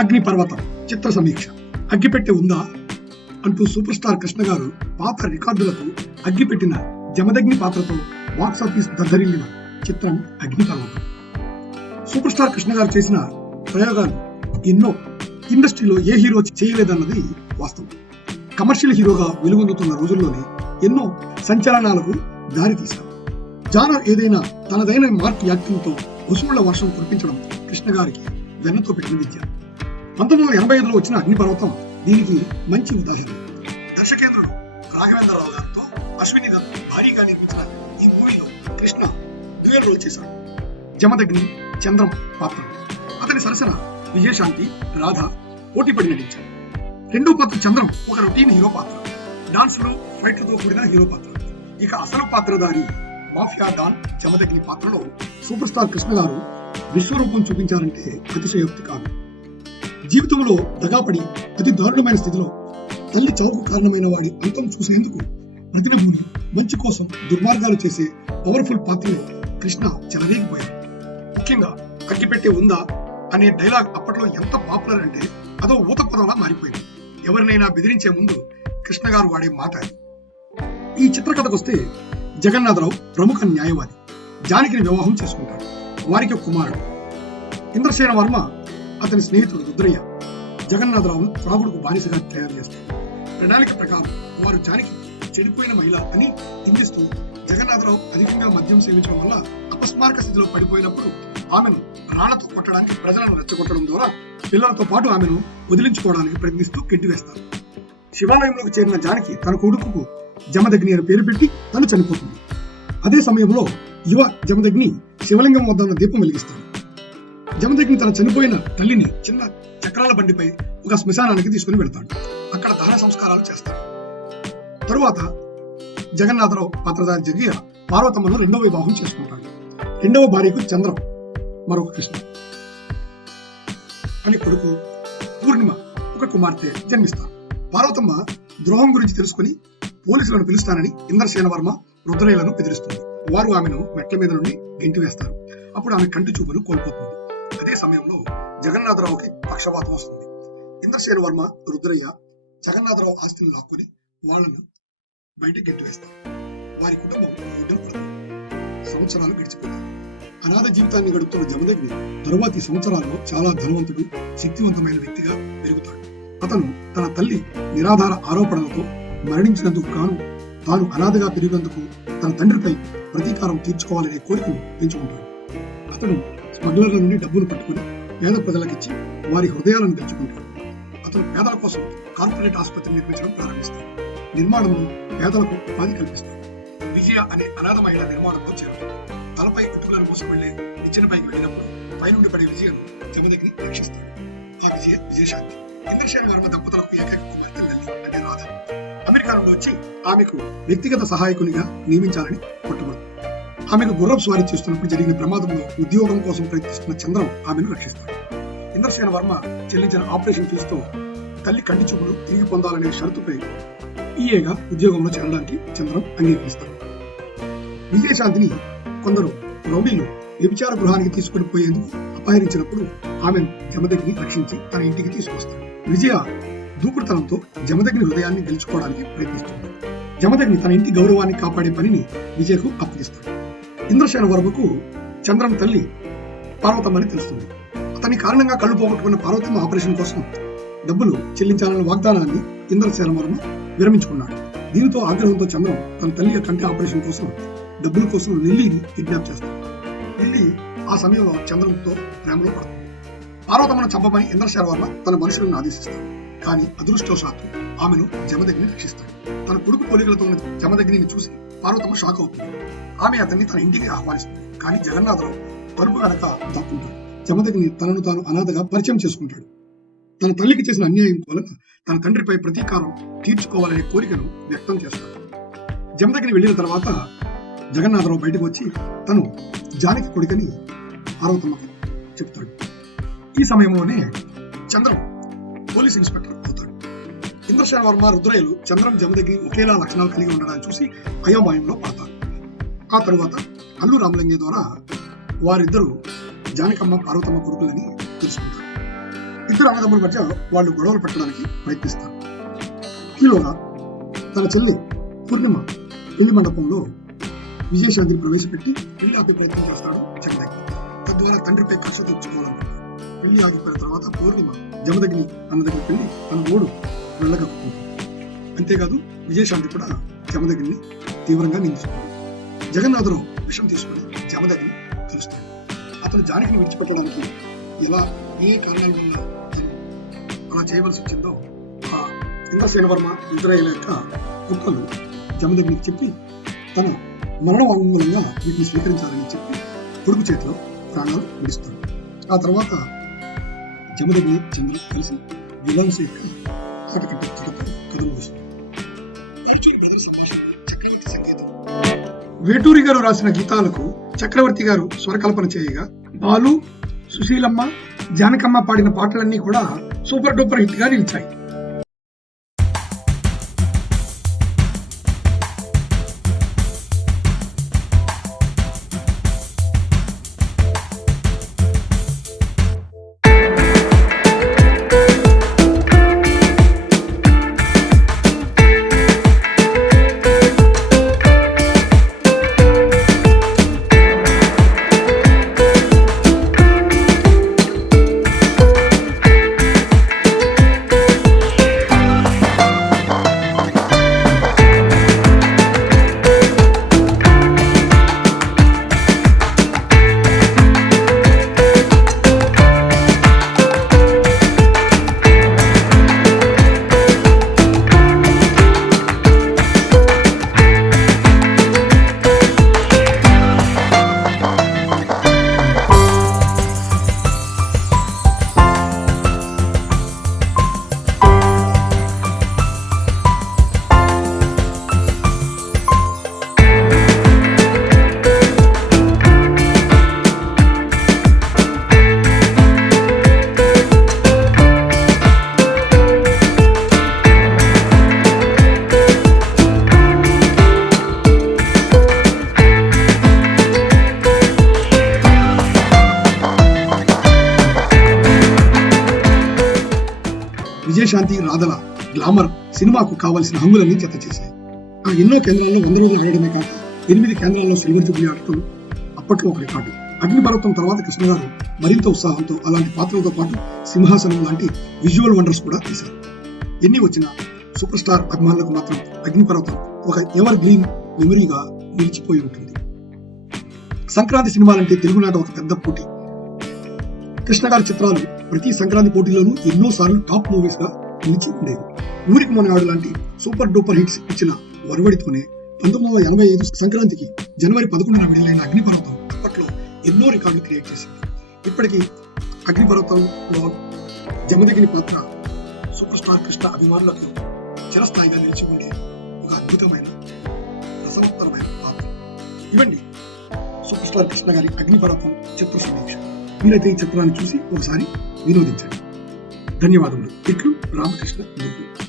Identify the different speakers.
Speaker 1: అగ్నిపర్వతం చిత్ర సమీక్ష అగ్గిపెట్టె ఉందా అంటూ సూపర్ స్టార్ కృష్ణ గారు పాత రికార్డులకు అగ్గిపెట్టిన జమదగ్ని పాత్రతో బాక్సాఫీస్ దద్దరిల్లిన చిత్రం అగ్నిపర్వతం సూపర్ స్టార్ కృష్ణ గారు చేసిన ప్రయోగాలు ఎన్నో ఇండస్ట్రీలో ఏ హీరో చేయలేదన్నది వాస్తవం కమర్షియల్ హీరోగా వెలుగొందుతున్న రోజుల్లోనే ఎన్నో సంచలనాలకు దారి తీశారు జానర్ ఏదైనా తనదైన మార్క్ యాక్టింగ్తో వసూళ్ల వర్షం కురిపించడం కృష్ణ గారికి వెన్నతో పెట్టిన విద్య పంతొమ్మిది వందల ఎనభై ఐదులో వచ్చిన అగ్నిపర్వతం దీనికి మంచి ఉదాహరణ దర్శకేంద్రుడు రాఘవేంద్రరావు గారితో అశ్విని దత్ భారీగా నిర్మించిన ఈ మూవీలో కృష్ణ డ్యూయల్ రోల్ చేశాడు జమదగ్ని చంద్రం పాత్ర అతని సరసన విజయశాంతి రాధ పోటీ పడి నటించారు రెండో పాత్ర చంద్రం ఒక రొటీన్ హీరో పాత్ర డాన్సులు ఫైట్లతో కూడిన హీరో పాత్ర ఇక అసలు పాత్రధారి మాఫియా డాన్ జమదగ్ని పాత్రలో సూపర్ స్టార్ కృష్ణ గారు విశ్వరూపం చూపించారంటే అతిశయోక్తి కాదు జీవితంలో దగాపడి అతి దారుణమైన స్థితిలో తల్లి చావుకు కారణమైన వాడి అంతం చూసేందుకు ప్రతినభూని మంచి కోసం దుర్మార్గాలు చేసే పవర్ఫుల్ పాత్రలో కృష్ణ చెలరేగిపోయాడు ముఖ్యంగా కట్టిపెట్టి ఉందా అనే డైలాగ్ అప్పట్లో ఎంత పాపులర్ అంటే అదో ఊత పదంలా మారిపోయింది ఎవరినైనా బెదిరించే ముందు కృష్ణ గారు వాడే మాట ఈ చిత్రకథకు వస్తే జగన్నాథరావు ప్రముఖ న్యాయవాది జానకిని వివాహం చేసుకుంటాడు వారికి కుమారుడు ఇంద్రసేన వర్మ అతని స్నేహితుడు రుద్రయ్య జగన్నాథరావును త్రాగుడుకు బానిసగా తయారు చేస్తాడు ప్రణాళిక ప్రకారం వారు జానికి చెడిపోయిన మహిళ అని నిందిస్తూ జగన్నాథరావు అధికంగా మద్యం సేవించడం వల్ల అపస్మారక స్థితిలో పడిపోయినప్పుడు ఆమెను రాళ్లతో కొట్టడానికి ప్రజలను రెచ్చగొట్టడం ద్వారా పిల్లలతో పాటు ఆమెను వదిలించుకోవడానికి ప్రయత్నిస్తూ కెట్టివేస్తారు శివాలయంలోకి చేరిన జానికి తన కొడుకుకు జమదగ్ని అని పేరు పెట్టి తను చనిపోతుంది అదే సమయంలో యువ జమదగ్ని శివలింగం వద్ద ఉన్న దీపం వెలిగిస్తాడు యమదగ్ని తన చనిపోయిన తల్లిని చిన్న చక్రాల బండిపై ఒక శ్మశానానికి తీసుకుని వెళ్తాడు అక్కడ దహన సంస్కారాలు చేస్తాడు తరువాత జగన్నాథరావు పాత్రధారి జగ్గయ్య పార్వతమ్మను రెండవ వివాహం చేసుకుంటాడు రెండవ భార్యకు చంద్రం మరొక కృష్ణ అని కొడుకు పూర్ణిమ ఒక కుమార్తె జన్మిస్తారు పార్వతమ్మ ద్రోహం గురించి తెలుసుకుని పోలీసులను పిలుస్తానని ఇంద్రసేన వర్మ రుద్రయ్యలను బెదిరిస్తుంది వారు ఆమెను మెట్ల మీద నుండి గెంటి వేస్తారు అప్పుడు ఆమె కంటి చూపులు కోల్పోతుంది అదే సమయంలో జగన్నాథరావుకి పక్షపాతం వస్తుంది ఇంద్రసేను వర్మ రుద్రయ్య జగన్నాథరావు ఆస్తిని లాక్కొని వాళ్లను బయటకు గెంటివేస్తారు వారి కుటుంబం ఒడ్డున సంవత్సరాలు గడిచిపోతాయి అనాథ జీవితాన్ని గడుపుతున్న జమదేవుడు తరువాతి సంవత్సరాల్లో చాలా ధనవంతుడు శక్తివంతమైన వ్యక్తిగా పెరుగుతాడు అతను తన తల్లి నిరాధార ఆరోపణలతో మరణించినందుకు కాను తాను అనాథగా పెరిగినందుకు తన తండ్రిపై ప్రతీకారం తీర్చుకోవాలనే కోరికను పెంచుకుంటాడు అతను స్మగ్లర్ల నుండి డబ్బును పట్టుకుని పేద ప్రజలకిచ్చి వారి హృదయాలను గెలుచుకుంటాడు అతను పేదల కోసం కార్పొరేట్ ఆసుపత్రి నిర్మించడం ప్రారంభిస్తాడు నిర్మాణంలో పేదలకు ఉపాధి కల్పిస్తాడు విజయ అనే అనాథమైన మహిళ నిర్మాణంలో చేరుతుంది తలపై కుటుంబాలను మోసుకువెళ్లే నిచ్చెనపైకి వెళ్ళినప్పుడు పైనుండి పడే విజయను జమదగ్ని రక్షిస్తాడు ఆ విజయ విజయశాంతి ఇంద్రసేన గారు దంపతులకు ఏకైక కుమార్తె అనే రాధ అమెరికా నుండి వచ్చి ఆమెకు వ్యక్తిగత సహాయకునిగా నియమించాలని ఆమెకు గుర్రం స్వారీ చేస్తున్నప్పుడు జరిగిన ప్రమాదంలో ఉద్యోగం కోసం ప్రయత్నిస్తున్న చంద్రం ఆమెను రక్షిస్తాడు ఇంద్రసేన వర్మ చెల్లించిన ఆపరేషన్ ఫీజుతో తల్లి కంటి చూపులు తిరిగి పొందాలనే షరతుపై ఈఏగా ఉద్యోగంలో చేరడానికి చంద్రం అంగీకరిస్తాడు విజయశాంతిని కొందరు రౌడీలు వ్యభిచార గృహానికి తీసుకుని పోయేందుకు అపహరించినప్పుడు ఆమెను జమదగ్ని రక్షించి తన ఇంటికి తీసుకొస్తాడు విజయ దూకుడుతనంతో జమదగ్ని హృదయాన్ని గెలుచుకోవడానికి ప్రయత్నిస్తుంది జమదగ్ని తన ఇంటి గౌరవాన్ని కాపాడే పనిని విజయకు అప్పగిస్తాడు ఇంద్రసేన వరకు చంద్రన్ తల్లి పార్వతమ్మని తెలుస్తుంది అతని కారణంగా కళ్ళు పోగొట్టుకున్న పార్వతమ్మ ఆపరేషన్ కోసం డబ్బులు చెల్లించాలన్న వాగ్దానాన్ని ఇంద్రసేన వర్మ విరమించుకున్నాడు దీనితో ఆగ్రహంతో చంద్రం తన తల్లి కంటి ఆపరేషన్ కోసం డబ్బుల కోసం లిల్లీని కిడ్నాప్ చేస్తాడు లిల్లీ ఆ సమయంలో చంద్రంతో ప్రేమలో పడుతుంది పార్వతమ్మను చంపమని ఇంద్రసేన వర్మ తన మనుషులను ఆదేశిస్తాడు కానీ అదృష్టవశాత్తు ఆమెను జమదగ్ని రక్షిస్తాడు తన కొడుకు పోలికలతో జమదగ్ని చూసి పార్వతమ్మ షాక్ అవుతుంది ఆమె అతన్ని తన ఇంటికి ఆహ్వానిస్తుంది కానీ జగన్నాథరావు తలుపు వెనక దాక్కుంటాడు జమదగిని తనను తాను అనాథగా పరిచయం చేసుకుంటాడు తన తల్లికి చేసిన అన్యాయం వలన తన తండ్రిపై ప్రతీకారం తీర్చుకోవాలనే కోరికను వ్యక్తం చేస్తాడు జమదగిని వెళ్ళిన తర్వాత జగన్నాథరావు బయటకు వచ్చి తను జానకి కొడుకని పార్వతమ్మకు చెప్తాడు ఈ సమయంలోనే చంద్రం పోలీస్ ఇన్స్పెక్టర్ ఇంద్రశాల వర్మ రుద్రయలు చంద్రం జమదగి ఒకేలా లక్షణాలు కలిగి ఉండడాన్ని చూసి అయోమయంలో పడతారు ఆ తరువాత అల్లు రామలింగ ద్వారా వారిద్దరూ జానకమ్మ పార్వతమ్మ కొడుకులని తెలుసుకుంటారు ఇద్దరు అన్నదమ్ముల మధ్య వాళ్ళు గొడవలు పెట్టడానికి ప్రయత్నిస్తారు ఈలోగా తన చెల్లి పూర్ణిమ పెళ్లి మండపంలో విజయశాంతిని ప్రవేశపెట్టి పెళ్లి ఆపే ప్రయత్నం చేస్తాడు జగదగ్ తద్వారా తండ్రిపై కక్ష తెచ్చుకోవాలనుకుంటాడు పెళ్లి ఆగిపోయిన తర్వాత పూర్ణిమ జమదగ్ని అన్న దగ్గరికి వెళ్ళి తన మూడు వెళ్ళగక్కుతుంది అంతేకాదు విజయశాంతి కూడా జమదగిని తీవ్రంగా నిందిస్తుంది జగన్నాథను విషం తీసుకుని జమదగిని కలుస్తాడు అతను జానకిని విడిచిపెట్టడానికి ఎలా ఏ కారణాల వల్ల అలా చేయవలసి వచ్చిందో ఆ ఇంద్రసేన వర్మ ఇంద్రయ్య యొక్క కుక్కలు జమదగినికి చెప్పి తను మరణ వాంగ్మూలంగా వీటిని స్వీకరించాలని చెప్పి పొడుగు చేతిలో ప్రాణాలు విడిస్తాడు ఆ తర్వాత జమదగిని చంద్రుడు కలిసి విలాంశ యొక్క వేటూరి గారు రాసిన గీతాలకు చక్రవర్తి గారు స్వరకల్పన చేయగా బాలు సుశీలమ్మ జానకమ్మ పాడిన పాటలన్నీ కూడా సూపర్ డూపర్ హిట్ గా నిలిచాయి విజయశాంతి రాధల గ్లామర్ సినిమాకు కావాల్సిన హంగులన్నీ జత చేశాయి ఆ ఎన్నో కేంద్రాల్లో వంద రోజులు ఆడడమే కాక ఎనిమిది కేంద్రాల్లో సిల్వర్ జూబ్లీ ఆడటం అప్పట్లో ఒక రికార్డు అగ్నిపర్వతం తర్వాత కృష్ణగారు మరింత ఉత్సాహంతో అలాంటి పాత్రలతో పాటు సింహాసనం లాంటి విజువల్ వండర్స్ కూడా తీశారు ఎన్ని వచ్చినా సూపర్ స్టార్ అభిమానులకు మాత్రం అగ్నిపర్వతం ఒక ఎవర్ గ్రీన్ మెమరీగా నిలిచిపోయి ఉంటుంది సంక్రాంతి సినిమాలంటే తెలుగునాట ఒక పెద్ద పోటీ కృష్ణగారి చిత్రాలు ప్రతి సంక్రాంతి పోటీలోనూ ఎన్నో సార్లు టాప్ మూవీస్ గా నిలిచి ఉండేది ఊరికి మనగాడు లాంటి సూపర్ డూపర్ హిట్స్ ఇచ్చిన వరవడితోనే పంతొమ్మిది వందల ఎనభై ఐదు సంక్రాంతికి జనవరి పదకొండున విడుదలైన అగ్నిపర్వతం అప్పట్లో ఎన్నో రికార్డులు క్రియేట్ చేసింది ఇప్పటికీ అగ్నిపర్వతంలో జమదగిని పాత్ర సూపర్ స్టార్ కృష్ణ అభిమానులకు చిరస్థాయిగా నిలిచి ఉండే ఒక అద్భుతమైన రసవత్తరమైన పాత్ర ఇవ్వండి సూపర్ స్టార్ కృష్ణ గారి అగ్నిపర్వతం చిత్ర సమీక్ష మీరైతే ఈ చిత్రాన్ని చూసి ఒకసారి వినోదించండి ధన్యవాదములు ఇట్లు రామకృష్ణ